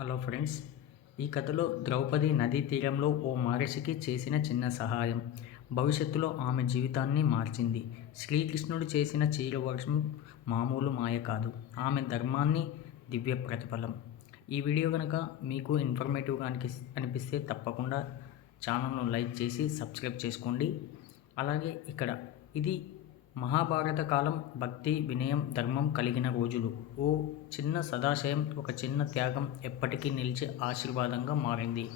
Hello friends ఈ కథలో ద్రౌపది నదీ తీరంలో ఓ మహర్షికి చేసిన చిన్న సహాయం. భవిష్యత్తులో ఆమె జీవితాన్ని మార్చింది. శ్రీకృష్ణుడు చేసిన చీరవర్షం మామూలు మాయ కాదు. ఆమె ధర్మాన్ని దివ్య ప్రతిఫలం. ఈ వీడియో కనుక మీకు ఇన్ఫర్మేటివ్గా అనిపి అనిపిస్తే తప్పకుండా ఛానల్ను లైక్ చేసి సబ్స్క్రైబ్ చేసుకోండి. అలాగే ఇక్కడ ఇది మహాభారత కాలం భక్తి వినయం ధర్మం కలిగిన రోజులు. ఓ చిన్న సదాశయం ఒక చిన్న త్యాగం ఎప్పటికీ నిలిచి ఆశీర్వాదంగా మారింది.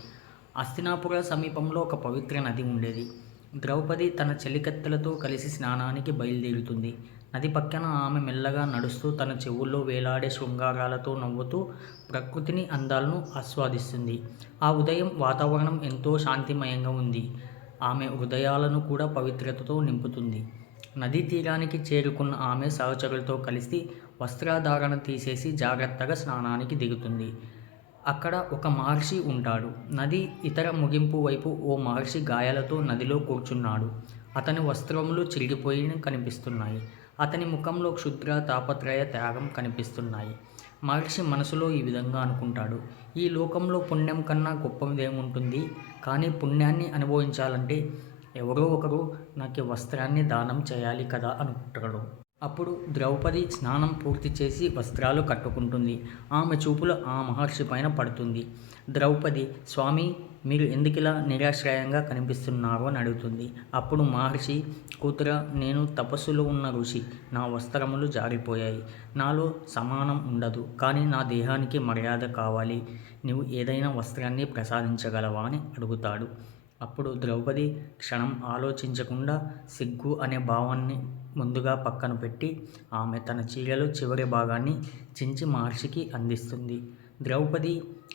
అస్తినాపుర సమీపంలో ఒక పవిత్ర నది ఉండేది. ద్రౌపది తన చెలికత్తెలతో కలిసి స్నానానికి బయలుదేరుతుంది. నది పక్కన ఆమె మెల్లగా నడుస్తూ తన చెవుల్లో వేలాడే శృంగారాలతో నవ్వుతూ ప్రకృతిని అందాలను ఆస్వాదిస్తుంది. ఆ ఉదయం వాతావరణం ఎంతో శాంతిమయంగా ఉంది. ఆమె హృదయాలను కూడా పవిత్రతతో నింపుతుంది. నదీ తీరానికి చేరుకున్న ఆమె సహచరులతో కలిసి వస్త్రాధారణ తీసేసి జాగ్రత్తగా స్నానానికి దిగుతుంది. అక్కడ ఒక మహర్షి ఉంటాడు. నది ఇతర ముగింపు వైపు ఓ మహర్షి గాయాలతో నదిలో కూర్చున్నాడు. అతని వస్త్రములు చిరిగిపోయి కనిపిస్తున్నాయి. అతని ముఖంలో క్షుద్ర తాపత్రయ త్యాగం కనిపిస్తున్నాయి. మహర్షి మనసులో ఈ విధంగా అనుకుంటాడు. ఈ లోకంలో పుణ్యం కన్నా గొప్పదేముంటుంది కానీ పుణ్యాన్ని అనుభవించాలంటే ఎవరో ఒకరు నాకు వస్త్రాన్ని దానం చేయాలి కదా అనుకుంటాడు. అప్పుడు ద్రౌపది స్నానం పూర్తి చేసి వస్త్రాలు కట్టుకుంటుంది. ఆమె చూపులు ఆ మహర్షి పైన పడుతుంది. ద్రౌపది స్వామి మీరు ఎందుకిలా నిరాశ్రయంగా కనిపిస్తున్నారో అని అడుగుతుంది. అప్పుడు మహర్షి కూతుర నేను తపస్సులో ఉన్న ఋషి. నా వస్త్రములు జారిపోయాయి. నాలో సమానం ఉండదు. కానీ నా దేహానికి మర్యాద కావాలి. నువ్వు ఏదైనా వస్త్రాన్ని ప్రసాదించగలవా అని అడుగుతాడు. అప్పుడు ద్రౌపది క్షణం ఆలోచించకుండా సిగ్గు అనే భావాన్ని ముందుగా పక్కన పెట్టి ఆమె తన చీరలో చివరి భాగాన్ని చించి మహర్షికి అందిస్తుంది. ద్రౌపది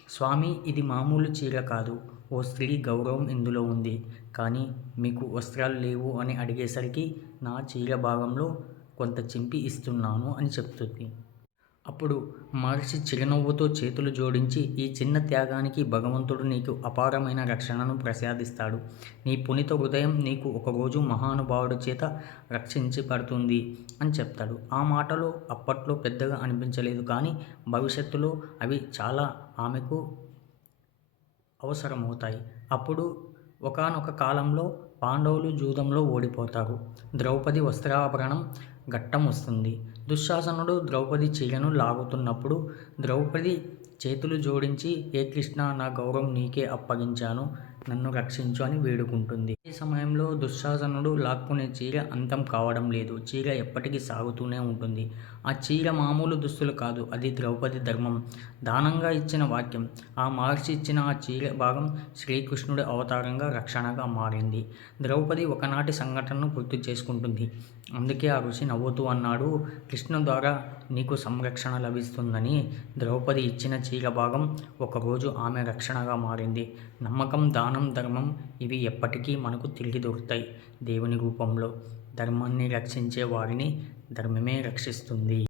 స్వామి ఇది మామూలు చీర కాదు. ఓ స్త్రీ గౌరవం ఇందులో ఉంది. కానీ మీకు వస్త్రాలు లేవు అని అడిగేసరికి నా చీర భాగంలో కొంత చింపి ఇస్తున్నాను అని చెప్తుంది. అప్పుడు మహర్షి చిరునవ్వుతో చేతులు జోడించి ఈ చిన్న త్యాగానికి భగవంతుడు నీకు అపారమైన రక్షణను ప్రసాదిస్తాడు. నీ పునిత హృదయం నీకు ఒకరోజు మహానుభావుడి చేత రక్షించబడుతుంది అని చెప్తాడు. ఆ మాటలు అప్పట్లో పెద్దగా అనిపించలేదు కానీ భవిష్యత్తులో అవి చాలా ఆమెకు అవసరమవుతాయి. అప్పుడు ఒకనొక కాలంలో పాండవులు జూదంలో ఓడిపోతారు. ద్రౌపది వస్త్రాభరణం ఘట్టం వస్తుంది. దుశ్శాసనుడు ద్రౌపది చీలను లాగుతున్నప్పుడు ద్రౌపది చేతులు జోడించి ఏ కృష్ణ నా గౌరవం నీకే అప్పగించాను. నన్ను రక్షించు అని వేడుకుంటుంది. ఈ సమయంలో దుశ్శాసనుడు లాక్కునే చీర అంతం కావడం లేదు. చీర ఎప్పటికీ సాగుతూనే ఉంటుంది. ఆ చీర మామూలు దుస్తులు కాదు. అది ద్రౌపది ధర్మం. దానంగా ఇచ్చిన వాక్యం. ఆ మహర్షి ఇచ్చిన ఆ చీర భాగం శ్రీకృష్ణుడి అవతారంగా రక్షణగా మారింది. ద్రౌపది ఒకనాటి సంఘటనను గుర్తు చేసుకుంటుంది. అందుకే ఆ ఋషి నవ్వుతూ అన్నాడు కృష్ణ ద్వారా నీకు సంరక్షణ లభిస్తుందని ద్రౌపది ఇచ్చిన చీర భాగం ఒకరోజు ఆమె రక్షణగా మారింది. నమ్మకం దానం ధర్మం ఇవి ఎప్పటికీ మనకు తిరిగి దొరుకుతాయి. దేవుని రూపంలో ధర్మాన్ని రక్షించే వారిని ధర్మమే రక్షిస్తుంది.